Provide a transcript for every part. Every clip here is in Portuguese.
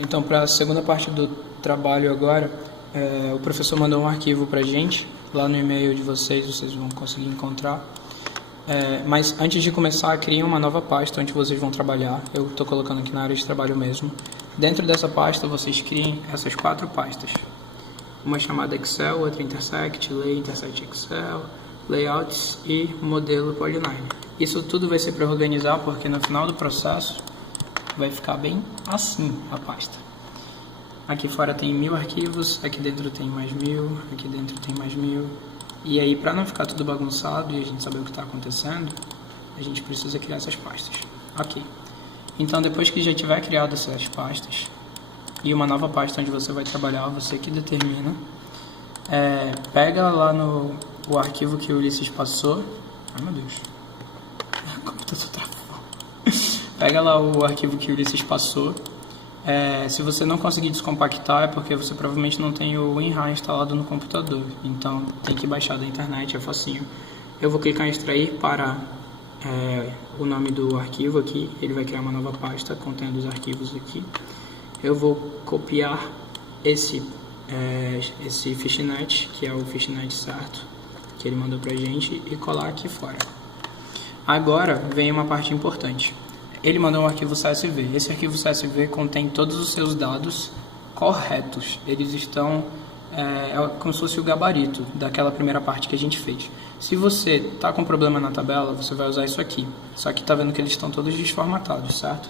Então, para a segunda parte do trabalho agora, o professor mandou um arquivo para a gente, lá no e-mail de vocês vão conseguir encontrar. Mas antes de começar, criem uma nova pasta onde vocês vão trabalhar. Eu estou colocando aqui na área de trabalho mesmo. Dentro dessa pasta, vocês criem essas 4 pastas. Uma chamada Excel, outra Intersect, Lay, Intersect Excel, Layouts e Modelo Polyline. Isso tudo vai ser para organizar, porque no final do processo vai ficar bem assim a pasta. Aqui fora tem 1000 arquivos, aqui dentro tem mais 1000, aqui dentro tem mais 1000. E aí, para não ficar tudo bagunçado e a gente saber o que está acontecendo, a gente precisa criar essas pastas. Ok. Então, depois que já tiver criado essas pastas e uma nova pasta onde você vai trabalhar, você que determina, pega lá o arquivo que o Ulisses passou. Ai, meu Deus. O computador travou. Pega lá o arquivo que o Ulisses passou. Se você não conseguir descompactar, é porque você provavelmente não tem o WinRAR instalado no computador. Então, tem que baixar da internet, é facinho. Eu vou clicar em extrair para o nome do arquivo aqui. Ele vai criar uma nova pasta contendo os arquivos aqui. Eu vou copiar esse fishnet, que é o fishnet certo, que ele mandou pra gente, e colar aqui fora. Agora, vem uma parte importante. Ele mandou um arquivo CSV. Esse arquivo CSV contém todos os seus dados corretos. Eles estão como se fosse o gabarito daquela primeira parte que a gente fez. Se você está com problema na tabela, você vai usar isso aqui. Só que está vendo que eles estão todos desformatados, certo?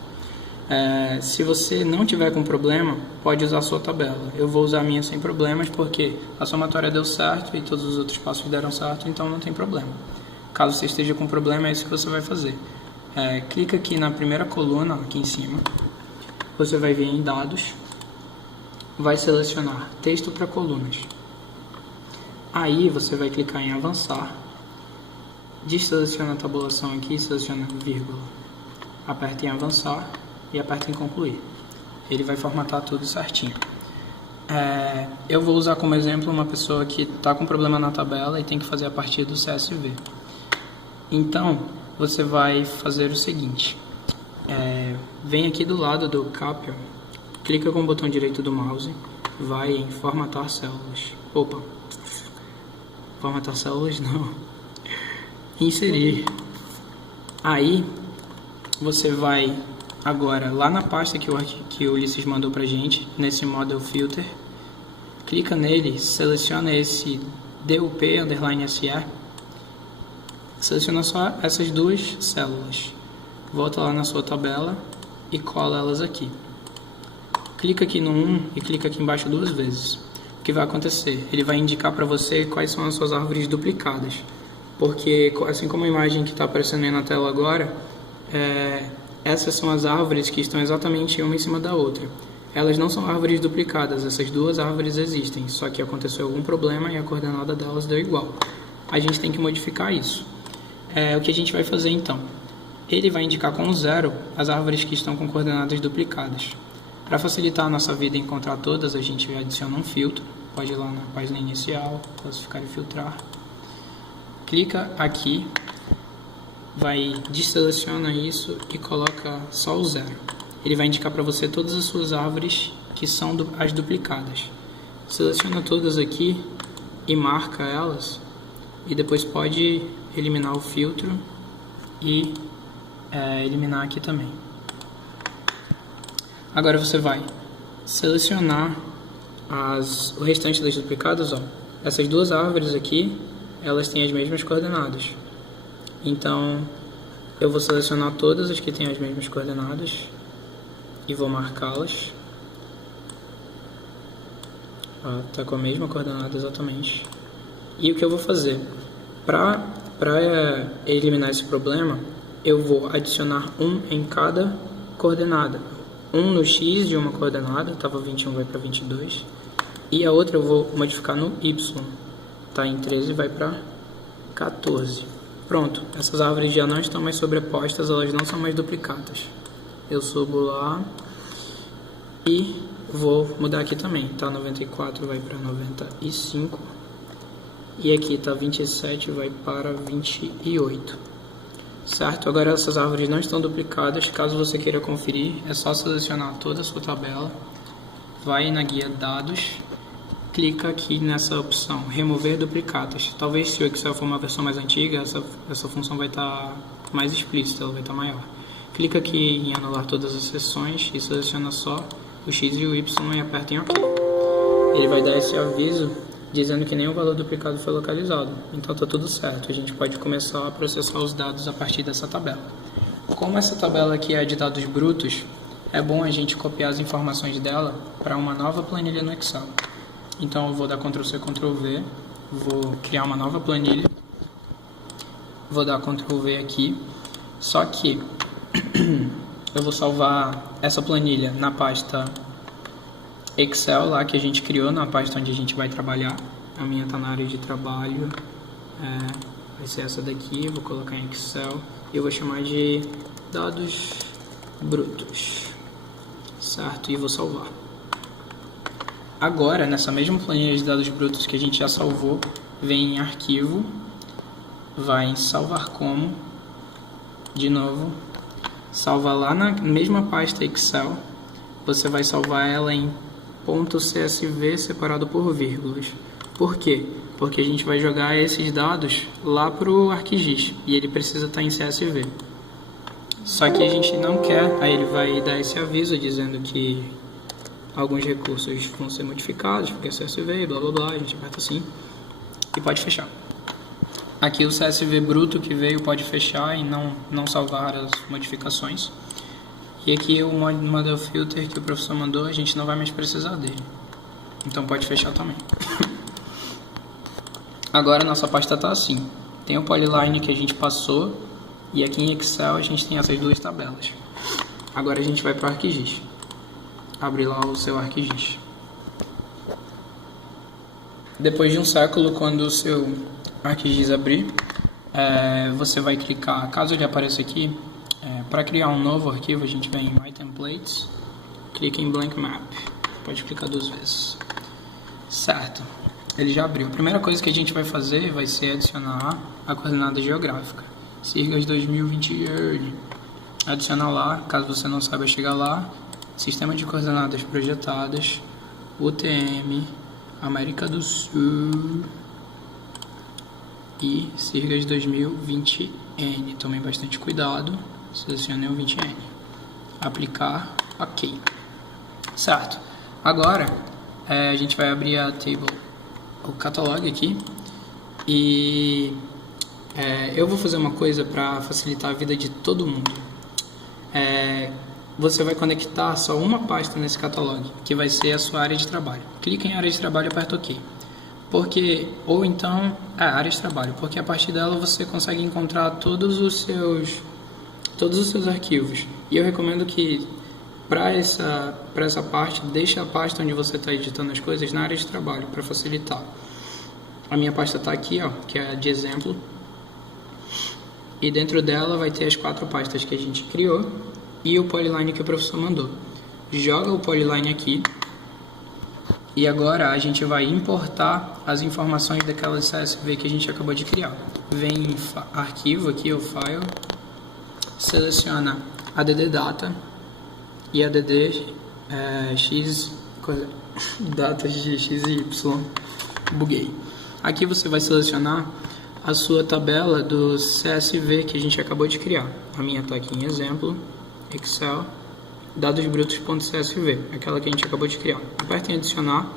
Se você não tiver com problema, pode usar a sua tabela. Eu vou usar a minha sem problemas, porque a somatória deu certo e todos os outros passos deram certo, então não tem problema. Caso você esteja com problema, é isso que você vai fazer. Clica aqui na primeira coluna, aqui em cima. Você vai vir em dados, vai selecionar texto para colunas. Aí você vai clicar em avançar, deseleciona a tabulação aqui, seleciona vírgula, aperta em avançar e aperta em concluir. Ele vai formatar tudo certinho. Eu vou usar como exemplo uma pessoa que está com problema na tabela e tem que fazer a partir do CSV. Então, você vai fazer o seguinte, vem aqui do lado do Capio, clica com o botão direito do mouse, vai em formatar células, formatar células não, inserir, aí você vai agora lá na pasta que o Ulisses mandou pra gente, nesse Model Filter, clica nele, seleciona esse DUP_SE, seleciona só essas 2 células, volta lá na sua tabela e cola elas aqui. Clica aqui no 1 e clica aqui embaixo 2 vezes. O que vai acontecer? Ele vai indicar para você quais são as suas árvores duplicadas, porque assim como a imagem que está aparecendo aí na tela agora, essas são as árvores que estão exatamente uma em cima da outra. Elas não são árvores duplicadas, essas 2 árvores existem, só que aconteceu algum problema e a coordenada delas deu igual. A gente tem que modificar isso. O que a gente vai fazer então? Ele vai indicar com 0 as árvores que estão com coordenadas duplicadas. Para facilitar a nossa vida e encontrar todas, a gente adiciona um filtro. Pode ir lá na página inicial, classificar e filtrar. Clica aqui, deseleciona isso e coloca só o 0. Ele vai indicar para você todas as suas árvores que são as duplicadas. Seleciona todas aqui e marca elas. E depois pode eliminar o filtro e eliminar aqui também. Agora você vai selecionar o restante das duplicadas. Essas 2 árvores aqui, elas têm as mesmas coordenadas. Então, eu vou selecionar todas as que têm as mesmas coordenadas e vou marcá-las. Está com a mesma coordenada exatamente. E o que eu vou fazer? Para eliminar esse problema, eu vou adicionar 1 em cada coordenada. 1 no X de uma coordenada, estava 21, vai para 22. E a outra eu vou modificar no Y. Está em 13 e vai para 14. Pronto, essas árvores já não estão mais sobrepostas, elas não são mais duplicadas. Eu subo lá e vou mudar aqui também. Tá 94, vai para 95. E aqui está 27, vai para 28. Certo? Agora essas árvores não estão duplicadas. Caso você queira conferir, é só selecionar toda a sua tabela, vai na guia dados, clica aqui nessa opção, remover duplicatas. Talvez se o Excel for uma versão mais antiga, essa função vai estar mais explícita, ela vai estar maior. Clica aqui em anular todas as seções e seleciona só o X e o Y e aperta em OK. Ele vai dar esse aviso dizendo que nenhum valor duplicado foi localizado. Então está tudo certo, a gente pode começar a processar os dados a partir dessa tabela. Como essa tabela aqui é de dados brutos, é bom a gente copiar as informações dela para uma nova planilha no Excel. Então eu vou dar Ctrl+C, Ctrl+V, vou criar uma nova planilha, vou dar Ctrl+V aqui, só que eu vou salvar essa planilha na pasta Excel lá que a gente criou, na pasta onde a gente vai trabalhar. A minha está na área de trabalho, vai ser essa daqui, vou colocar em Excel e eu vou chamar de dados brutos, certo? E vou salvar. Agora, nessa mesma planilha de dados brutos que a gente já salvou, vem em arquivo, vai em salvar como, de novo, salva lá na mesma pasta Excel, você vai salvar ela em .csv separado por vírgulas. Por quê? Porque a gente vai jogar esses dados lá para o ArcGIS e ele precisa estar em CSV. Só que a gente não quer, aí ele vai dar esse aviso dizendo que alguns recursos vão ser modificados, porque é CSV, blá blá blá, a gente aperta assim e pode fechar. Aqui o CSV bruto que veio pode fechar e não salvar as modificações. E aqui o Model Filter que o professor mandou, a gente não vai mais precisar dele. Então pode fechar também. Agora nossa pasta está assim. Tem o Polyline que a gente passou e aqui em Excel a gente tem essas duas tabelas. Agora a gente vai para o ArcGIS. Abre lá o seu ArcGIS. Depois de um século, quando o seu ArcGIS abrir, você vai clicar, caso ele apareça aqui, para criar um novo arquivo, a gente vem em My Templates, clica em Blank Map, pode clicar 2 vezes. Certo, ele já abriu. A primeira coisa que a gente vai fazer vai ser adicionar a coordenada geográfica. Sirgas 2020, adicionar lá, caso você não saiba chegar lá, Sistema de Coordenadas Projetadas, UTM, América do Sul e Sirgas 2020N. Tomem bastante cuidado, selecione o 20N. Aplicar, OK. Certo. Agora, a gente vai abrir a table, o catalog aqui e eu vou fazer uma coisa para facilitar a vida de todo mundo. Você vai conectar só uma pasta nesse catalog, que vai ser a sua área de trabalho. Clica em área de trabalho e aperta OK. Ou então, área de trabalho, porque a partir dela você consegue encontrar todos os seus arquivos. E eu recomendo que, para essa parte, deixe a pasta onde você está editando as coisas na área de trabalho, para facilitar. A minha pasta está aqui, que é de exemplo. E dentro dela vai ter as 4 pastas que a gente criou e o Polyline que o professor mandou. Joga o Polyline aqui. E agora a gente vai importar as informações daquela CSV que a gente acabou de criar. Vem em arquivo aqui, o file, seleciona add data e add x, datas de x e y, buguei. Aqui você vai selecionar a sua tabela do CSV que a gente acabou de criar. A minha está aqui em exemplo, Excel, dadosbrutos.csv, aquela que a gente acabou de criar. Aperta em adicionar,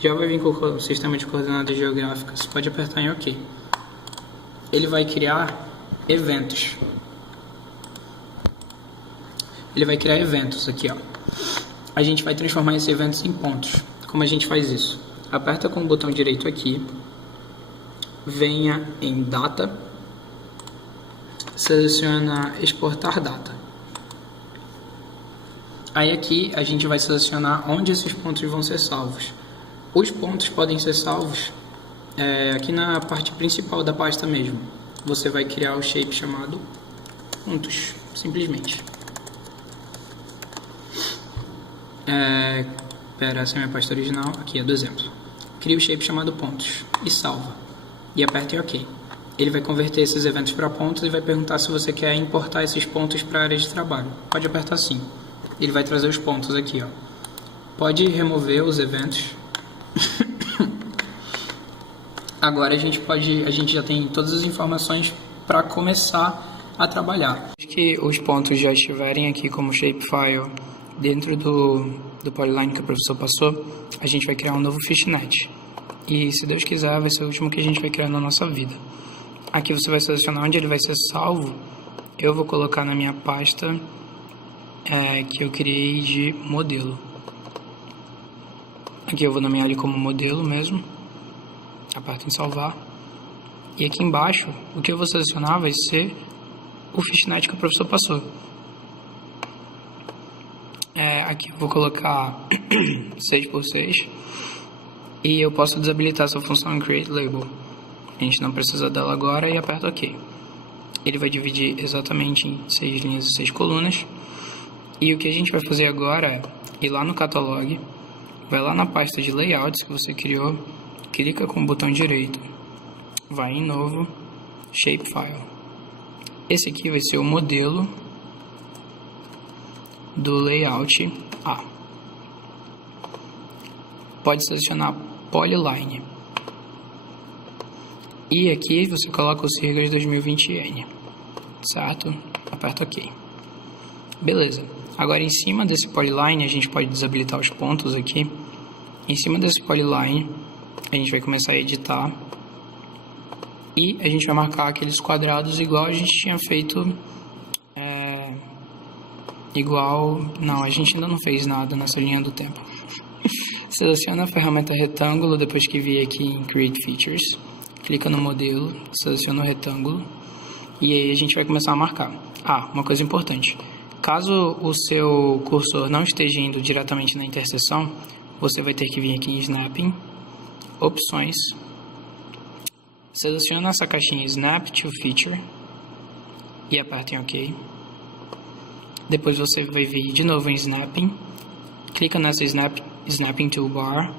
já vai vir com o sistema de coordenadas geográficas, pode apertar em OK. Ele vai criar eventos. Ele vai criar eventos aqui, A gente vai transformar esses eventos em pontos. Como a gente faz isso? Aperta com o botão direito aqui, venha em data, seleciona exportar data. Aí aqui a gente vai selecionar onde esses pontos vão ser salvos. Os pontos podem ser salvos aqui na parte principal da pasta mesmo. Você vai criar o shape chamado pontos, simplesmente. Essa é a minha pasta original, aqui é do exemplo. Cria o shape chamado pontos e salva. E aperta em OK. Ele vai converter esses eventos para pontos e vai perguntar se você quer importar esses pontos para a área de trabalho. Pode apertar sim. Ele vai trazer os pontos aqui, pode remover os eventos. Agora a gente já tem todas as informações para começar a trabalhar. Acho que os pontos já estiverem aqui como shapefile dentro do polyline que o professor passou, a gente vai criar um novo fishnet. E se Deus quiser, vai ser o último que a gente vai criar na nossa vida. Aqui você vai selecionar onde ele vai ser salvo. Eu vou colocar na minha pasta que eu criei de modelo. Aqui eu vou nomear ele como modelo mesmo. Aperto em salvar. E aqui embaixo, o que eu vou selecionar vai ser o fishnet que o professor passou. Aqui eu vou colocar 6x6. E eu posso desabilitar essa função create label. A gente não precisa dela agora e aperto OK. Ele vai dividir exatamente em 6 linhas e 6 colunas. E o que a gente vai fazer agora é ir lá no catalog, vai lá na pasta de layouts que você criou, clica com o botão direito, vai em novo, shapefile. Esse aqui vai ser o modelo do layout A. Pode selecionar polyline. E aqui você coloca o Cirgas 2020N, certo? Aperta OK. Beleza. Agora em cima desse polyline a gente pode desabilitar os pontos aqui. Em cima desse polyline a gente vai começar a editar. E a gente vai marcar aqueles quadrados igual a gente tinha feito. Não, a gente ainda não fez nada nessa linha do tempo. Seleciona a ferramenta retângulo depois que vier aqui em Create Features. Clica no modelo, seleciona o retângulo e aí a gente vai começar a marcar. Uma coisa importante. Caso o seu cursor não esteja indo diretamente na interseção, você vai ter que vir aqui em Snapping, Opções, seleciona essa caixinha Snap to Feature e aperta em OK. Depois você vai vir de novo em Snapping, clica nessa Snapping Toolbar,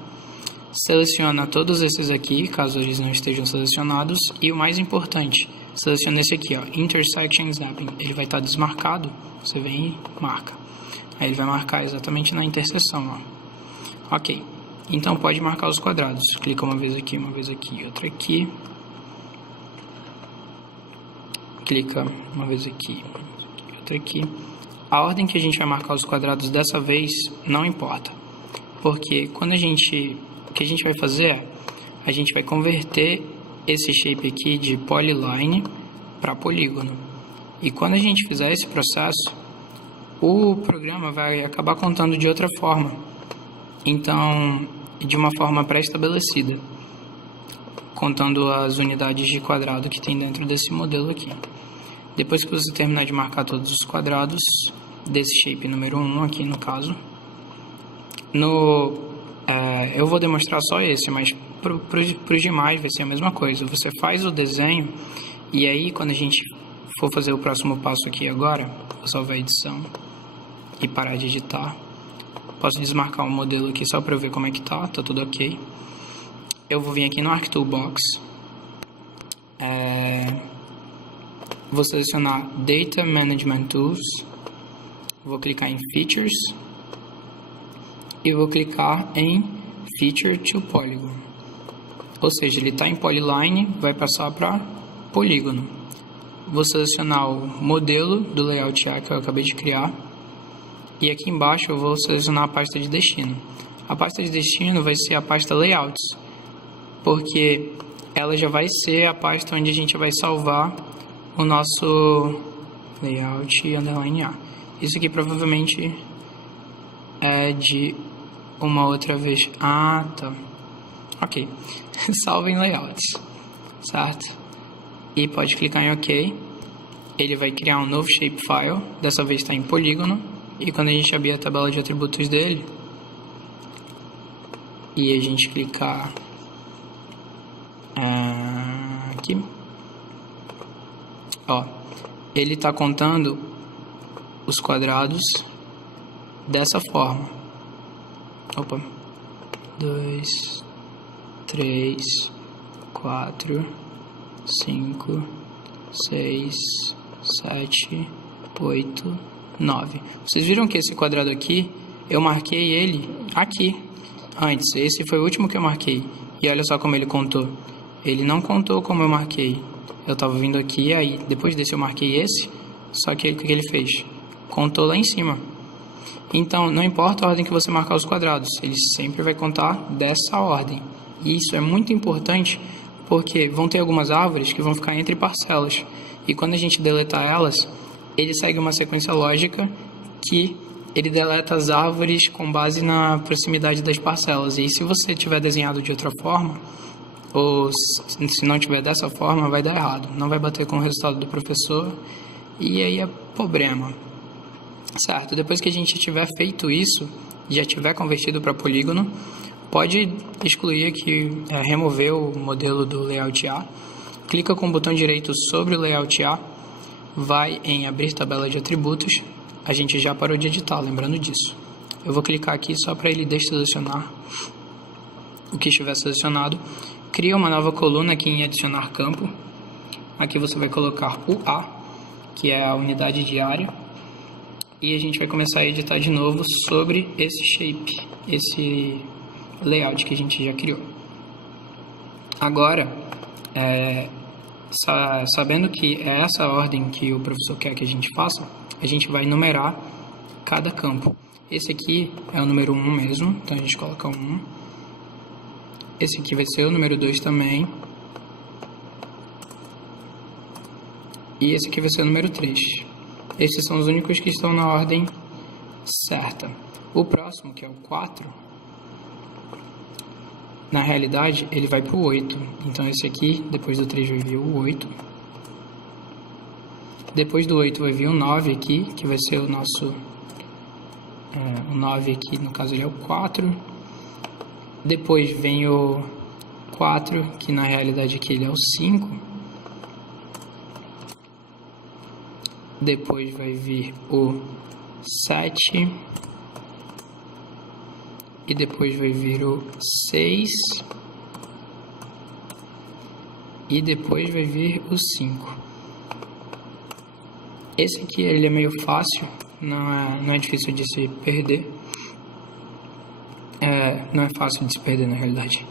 seleciona todos esses aqui, caso eles não estejam selecionados, e o mais importante, seleciona esse aqui, Intersection Snapping, ele vai estar desmarcado, você vem e marca, aí ele vai marcar exatamente na interseção, ok, então pode marcar os quadrados, clica uma vez aqui, outra aqui, clica uma vez aqui, outra aqui. A ordem que a gente vai marcar os quadrados dessa vez não importa, porque o que a gente vai fazer é, a gente vai converter esse shape aqui de polyline para polígono. E quando a gente fizer esse processo, o programa vai acabar contando de outra forma. Então, de uma forma pré-estabelecida, contando as unidades de quadrado que tem dentro desse modelo aqui. Depois que você terminar de marcar todos os quadrados desse shape número 1 aqui no caso, eu vou demonstrar só esse, mas para os demais vai ser a mesma coisa. Você faz o desenho e aí quando a gente for fazer o próximo passo aqui agora, vou salvar a edição e parar de editar. Posso desmarcar o modelo aqui só para eu ver como é que tá tudo ok. Eu vou vir aqui no Arc Toolbox, vou selecionar Data Management Tools, vou clicar em Features e vou clicar em Feature to Polygon, ou seja, ele está em Polyline, vai passar para polígono. Vou selecionar o modelo do layout A que eu acabei de criar e aqui embaixo eu vou selecionar a pasta de destino. A pasta de destino vai ser a pasta Layouts, porque ela já vai ser a pasta onde a gente vai salvar o nosso layout underline A. Isso aqui provavelmente é de uma outra vez. Tá. Ok. Salva em layouts, certo? E pode clicar em OK. Ele vai criar um novo shapefile. Dessa vez está em polígono. E quando a gente abrir a tabela de atributos dele e a gente clicar aqui, ele está contando os quadrados dessa forma. 2, 3, 4, 5, 6, 7, 8, 9. Vocês viram que esse quadrado aqui, eu marquei ele aqui, antes. Esse foi o último que eu marquei. E olha só como ele contou. Ele não contou como eu marquei. Eu estava vindo aqui, aí depois desse eu marquei esse, só que o que ele fez? Contou lá em cima. Então, não importa a ordem que você marcar os quadrados, ele sempre vai contar dessa ordem. E isso é muito importante, porque vão ter algumas árvores que vão ficar entre parcelas. E quando a gente deletar elas, ele segue uma sequência lógica que ele deleta as árvores com base na proximidade das parcelas. E se você tiver desenhado de outra forma, ou se não tiver dessa forma, vai dar errado. Não vai bater com o resultado do professor e aí é problema. Certo, depois que a gente tiver feito isso, já tiver convertido para polígono, pode excluir aqui, remover o modelo do layout A. Clica com o botão direito sobre o layout A, vai em abrir tabela de atributos. A gente já parou de editar, lembrando disso. Eu vou clicar aqui só para ele desselecionar o que estiver selecionado. Cria uma nova coluna aqui em adicionar campo. Aqui você vai colocar o A, que é a unidade de área. E a gente vai começar a editar de novo sobre esse shape, esse layout que a gente já criou. Agora, sabendo que é essa ordem que o professor quer que a gente faça, a gente vai numerar cada campo. Esse aqui é o número 1 mesmo, então a gente coloca 1. Esse aqui vai ser o número 2 também. E esse aqui vai ser o número 3. Esses são os únicos que estão na ordem certa. O próximo, que é o 4, na realidade, ele vai para o 8. Então, esse aqui, depois do 3, vai vir o 8. Depois do 8 vai vir o 9 aqui, que vai ser o nosso... o 9 aqui, no caso, ele é o 4. Depois vem o 4, que na realidade aqui ele é o 5. Depois vai vir o 7. E depois vai vir o 6. E depois vai vir o 5. Esse aqui ele é meio fácil, não é difícil de se perder. Não é fácil de se perder na realidade.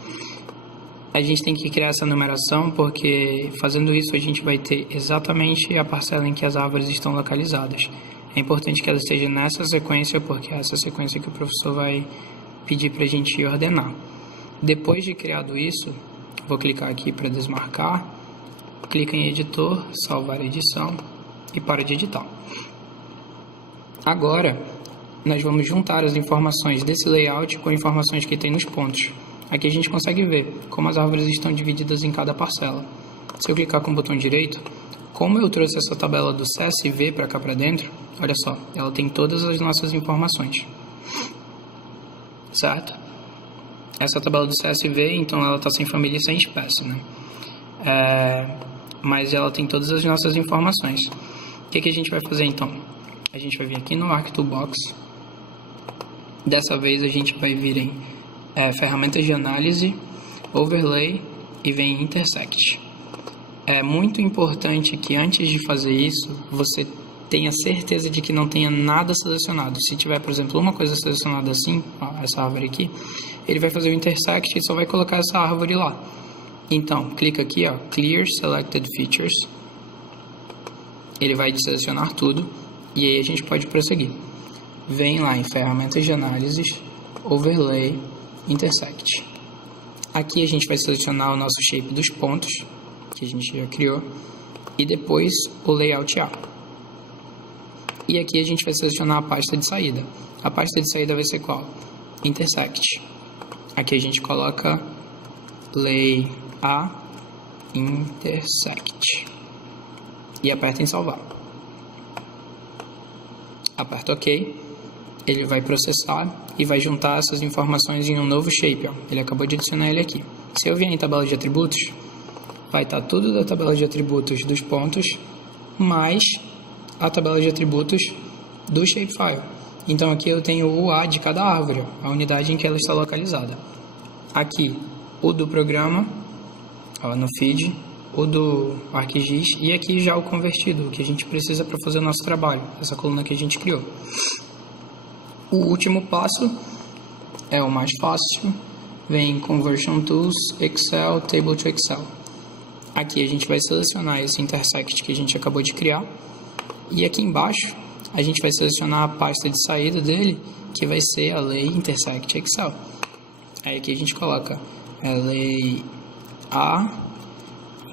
A gente tem que criar essa numeração porque fazendo isso a gente vai ter exatamente a parcela em que as árvores estão localizadas. É importante que ela esteja nessa sequência porque é essa sequência que o professor vai pedir para a gente ordenar. Depois de criado isso, vou clicar aqui para desmarcar, clica em editor, salvar a edição e para de editar. Agora, nós vamos juntar as informações desse layout com informações que tem nos pontos. Aqui a gente consegue ver como as árvores estão divididas em cada parcela. Se eu clicar com o botão direito, como eu trouxe essa tabela do CSV para cá para dentro, olha só, ela tem todas as nossas informações. Certo? Essa tabela do CSV, então ela está sem família e sem espécie, né? Mas ela tem todas as nossas informações. O que a gente vai fazer então? A gente vai vir aqui no ArcToolbox. Dessa vez a gente vai vir em ferramentas de análise, overlay e vem em intersect. É muito importante que antes de fazer isso, você tenha certeza de que não tenha nada selecionado. Se tiver, por exemplo, uma coisa selecionada assim, ó, essa árvore aqui, ele vai fazer o intersect e só vai colocar essa árvore lá. Então, clica aqui, ó, Clear Selected Features. Ele vai selecionar tudo e aí a gente pode prosseguir. Vem lá em ferramentas de análise, overlay, intersect. Aqui a gente vai selecionar o nosso shape dos pontos, que a gente já criou, e depois o layout A. E aqui a gente vai selecionar a pasta de saída. A pasta de saída vai ser qual? Intersect. Aqui a gente coloca lay A intersect. E aperta em salvar. Aperta OK. Ele vai processar e vai juntar essas informações em um novo shape. Ó. Ele acabou de adicionar ele aqui. Se eu vier em tabela de atributos, vai estar tudo da tabela de atributos dos pontos, mais a tabela de atributos do shapefile. Então aqui eu tenho o A de cada árvore, a unidade em que ela está localizada. Aqui o do programa, ó, no feed, o do ArcGIS e aqui já o convertido, o que a gente precisa para fazer o nosso trabalho, essa coluna que a gente criou. O último passo é o mais fácil. Vem Conversion Tools, Excel, Table to Excel. Aqui a gente vai selecionar esse intersect que a gente acabou de criar. E aqui embaixo a gente vai selecionar a pasta de saída dele, que vai ser a lei intersect Excel. Aí aqui a gente coloca a lei A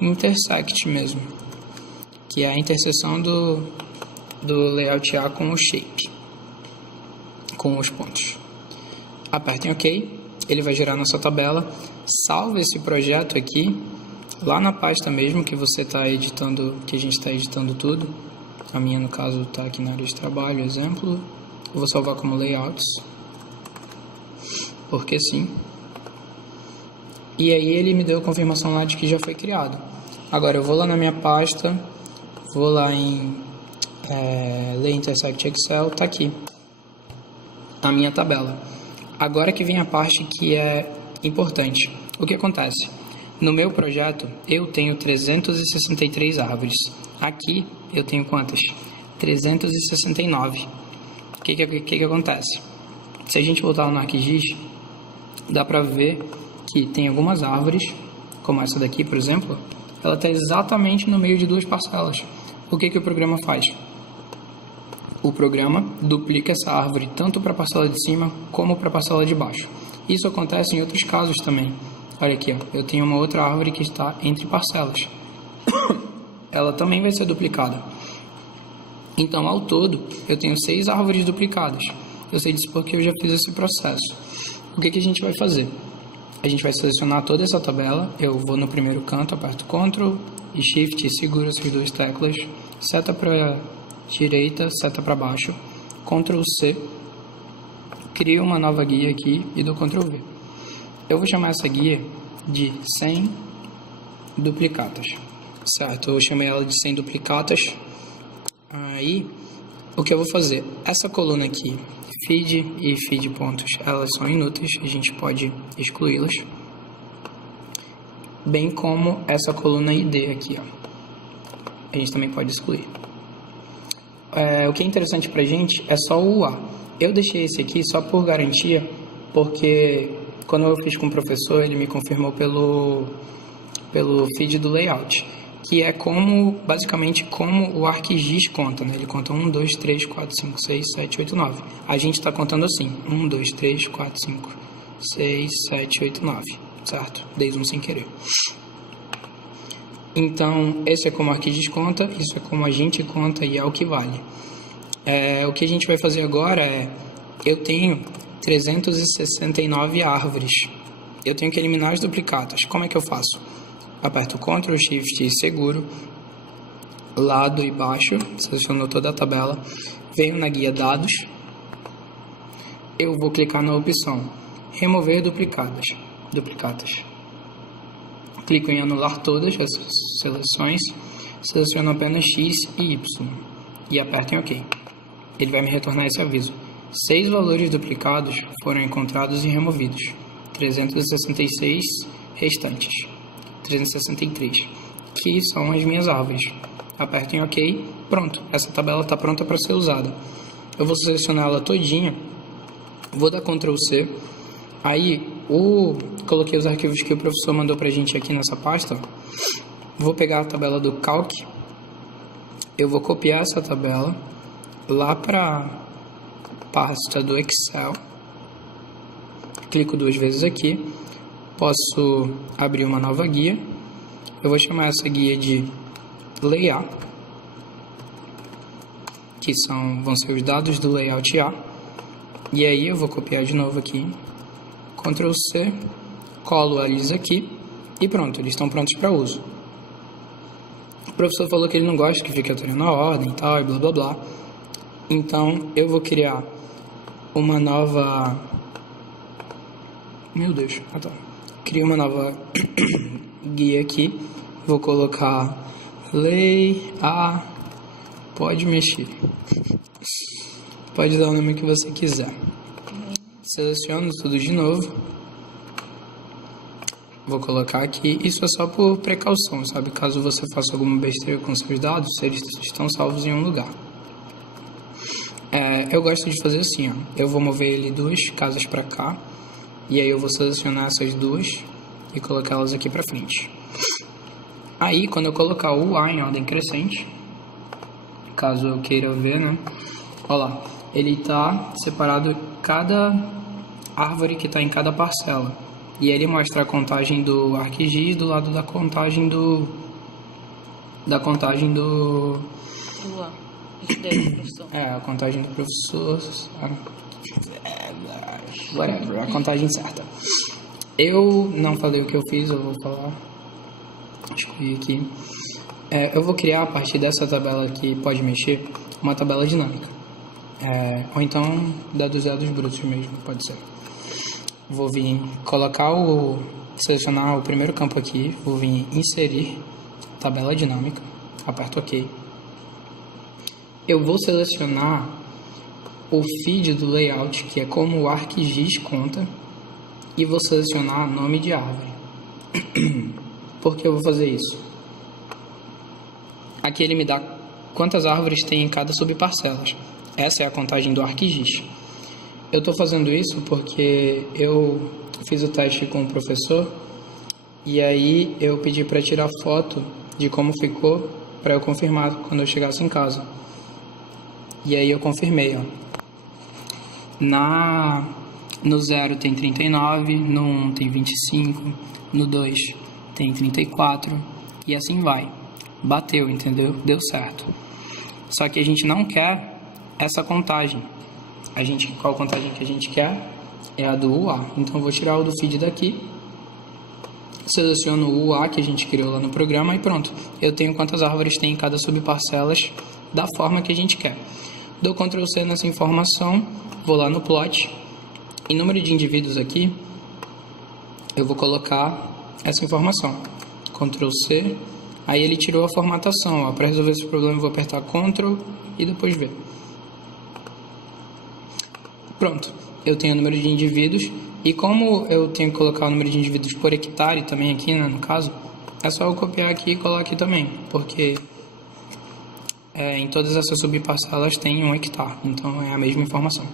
intersect mesmo, que é a interseção do layout A com o shape, com os pontos. Apertem OK, ele vai gerar nossa tabela. Salve esse projeto aqui, lá na pasta mesmo que você está editando, que a gente está editando tudo. A minha, no caso, está aqui na área de trabalho, exemplo. Eu vou salvar como layouts, porque sim. E aí ele me deu a confirmação lá de que já foi criado. Agora eu vou lá na minha pasta, vou lá em Lay Intersect Excel, tá aqui a minha tabela. Agora que vem a parte que é importante. O que acontece? No meu projeto eu tenho 363 árvores. Aqui eu tenho quantas? 369. O que acontece? Se a gente voltar no ArcGIS, dá para ver que tem algumas árvores, como essa daqui, por exemplo, ela está exatamente no meio de duas parcelas. O que o programa faz? O programa duplica essa árvore tanto para a parcela de cima como para a parcela de baixo. Isso acontece em outros casos também. Olha aqui, ó, eu tenho uma outra árvore que está entre parcelas. Ela também vai ser duplicada. Então, ao todo, eu tenho 6 árvores duplicadas. Eu sei disso porque eu já fiz esse processo. O que a gente vai fazer? A gente vai selecionar toda essa tabela. Eu vou no primeiro canto, aperto Ctrl e Shift e seguro essas duas teclas. Seta para direita, seta para baixo. Ctrl C. Crio uma nova guia aqui e dou Ctrl V. Eu vou chamar essa guia de 100 duplicatas. Certo? Eu chamei ela de 100 duplicatas. Aí, o que eu vou fazer? Essa coluna aqui, feed e feed pontos, elas são inúteis, a gente pode excluí-las. Bem como essa coluna ID aqui, ó. A gente também pode excluir. O que é interessante pra gente é só o A. Eu deixei esse aqui só por garantia, porque quando eu fiz com o professor, ele me confirmou pelo feed do layout, que é basicamente como o ArcGIS conta, né? Ele conta 1, 2, 3, 4, 5, 6, 7, 8, 9. A gente está contando assim, 1, 2, 3, 4, 5, 6, 7, 8, 9, certo? Dei um sem querer. Então, esse é como o ArcGIS conta, isso é como a gente conta e é o que vale. O que a gente vai fazer agora eu tenho 369 árvores. Eu tenho que eliminar as duplicatas. Como é que eu faço? Aperto Ctrl, Shift e seguro, lado e baixo, seleciono toda a tabela, venho na guia dados, eu vou clicar na opção remover duplicatas, clico em anular todas as seleções, seleciono apenas X e Y e aperto em OK. Ele vai me retornar esse aviso: 6 valores duplicados foram encontrados e removidos, 366 restantes. 363, que são as minhas árvores. Aperto em OK, pronto, essa tabela está pronta para ser usada. Eu vou selecionar ela todinha, vou dar Ctrl C, aí coloquei os arquivos que o professor mandou para a gente aqui nessa pasta, vou pegar a tabela do Calc, eu vou copiar essa tabela lá para a pasta do Excel, clico 2 vezes aqui, posso abrir uma nova guia. Eu vou chamar essa guia de Layout, que vão ser os dados do layout A. E aí eu vou copiar de novo aqui, Ctrl C, colo eles aqui e pronto, eles estão prontos para uso. O professor falou que ele não gosta que fique alterando a ordem e tal, e blá blá blá. Então eu vou criar uma nova... Meu Deus, Crio uma nova guia aqui, vou colocar Lay A, pode mexer, pode dar o nome que você quiser. Seleciono tudo de novo, vou colocar aqui, isso é só por precaução, sabe? Caso você faça alguma besteira com seus dados, eles estão salvos em um lugar. Eu gosto de fazer assim, ó. Eu vou mover ele 2 casas para cá, E aí eu vou selecionar essas duas e colocá-las aqui para frente. Aí, quando eu colocar o UA em ordem crescente, caso eu queira ver, né? Olha lá, ele está separado cada árvore que está em cada parcela. E ele mostra a contagem do ArcGIS do lado da contagem do... UA. Estudei, professor. A contagem do professor... Whatever, a contagem certa. Eu não falei o que eu fiz, eu vou falar. Escolhi aqui. Eu vou criar a partir dessa tabela que pode mexer, uma tabela dinâmica. Ou então dados brutos mesmo, pode ser. Vou vir selecionar o primeiro campo aqui, vou vir inserir tabela dinâmica, aperto OK. Eu vou selecionar o feed do layout, que é como o ArcGIS conta, e vou selecionar nome de árvore. Por que eu vou fazer isso? Aqui ele me dá quantas árvores tem em cada subparcelas. Essa é a contagem do ArcGIS. Eu estou fazendo isso porque eu fiz o teste com o professor e aí eu pedi para tirar foto de como ficou para eu confirmar quando eu chegasse em casa. E aí eu confirmei, ó. No 0 tem 39, no 1 tem 25, no 2 tem 34 e assim vai. Bateu, entendeu? Deu certo. Só que a gente não quer essa contagem. Qual contagem que a gente quer? É a do UA. Então eu vou tirar o do feed daqui, seleciono o UA que a gente criou lá no programa e pronto. Eu tenho quantas árvores tem em cada subparcelas da forma que a gente quer. Dou Ctrl C nessa informação, vou lá no plot. Em número de indivíduos aqui, eu vou colocar essa informação. Ctrl C, aí ele tirou a formatação. Para resolver esse problema eu vou apertar Ctrl e depois V. Pronto, eu tenho o número de indivíduos e como eu tenho que colocar o número de indivíduos por hectare também aqui, né, no caso, é só eu copiar aqui e colar aqui também, porque em todas essas subparcelas tem 1 hectare, então é a mesma informação.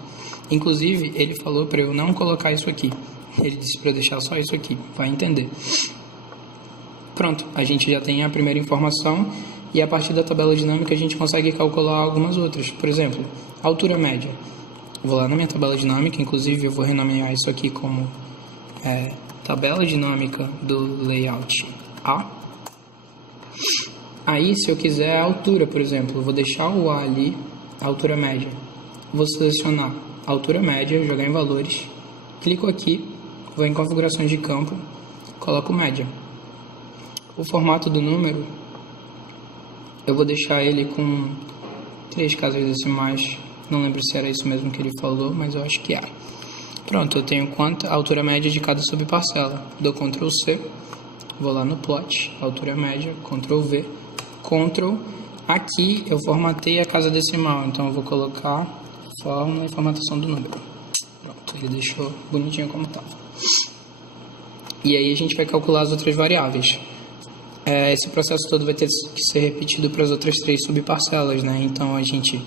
Inclusive, ele falou para eu não colocar isso aqui, ele disse para eu deixar só isso aqui, vai entender. Pronto, a gente já tem a primeira informação e a partir da tabela dinâmica a gente consegue calcular algumas outras, por exemplo, altura média. Vou lá na minha tabela dinâmica, inclusive eu vou renomear isso aqui como tabela dinâmica do layout A. Aí, se eu quiser a altura, por exemplo, eu vou deixar o A ali, a altura média. Vou selecionar a altura média, jogar em valores, clico aqui, vou em configurações de campo, coloco média. O formato do número, eu vou deixar ele com 3 casas decimais. Não lembro se era isso mesmo que ele falou, mas eu acho que é. Pronto, eu tenho a altura média de cada subparcela. Dou Ctrl C, vou lá no plot, altura média, Ctrl V, Ctrl. Aqui eu formatei a casa decimal, então eu vou colocar a fórmula e formatação do número. Pronto, ele deixou bonitinho como estava. E aí a gente vai calcular as outras variáveis. Esse processo todo vai ter que ser repetido para as outras 3 subparcelas, né? Então a gente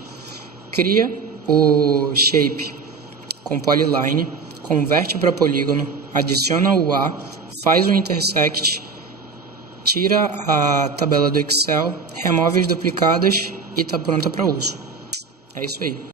cria o shape com polyline, converte para polígono, adiciona o A, faz o intersect, tira a tabela do Excel, remove as duplicadas e está pronta para uso. É isso aí.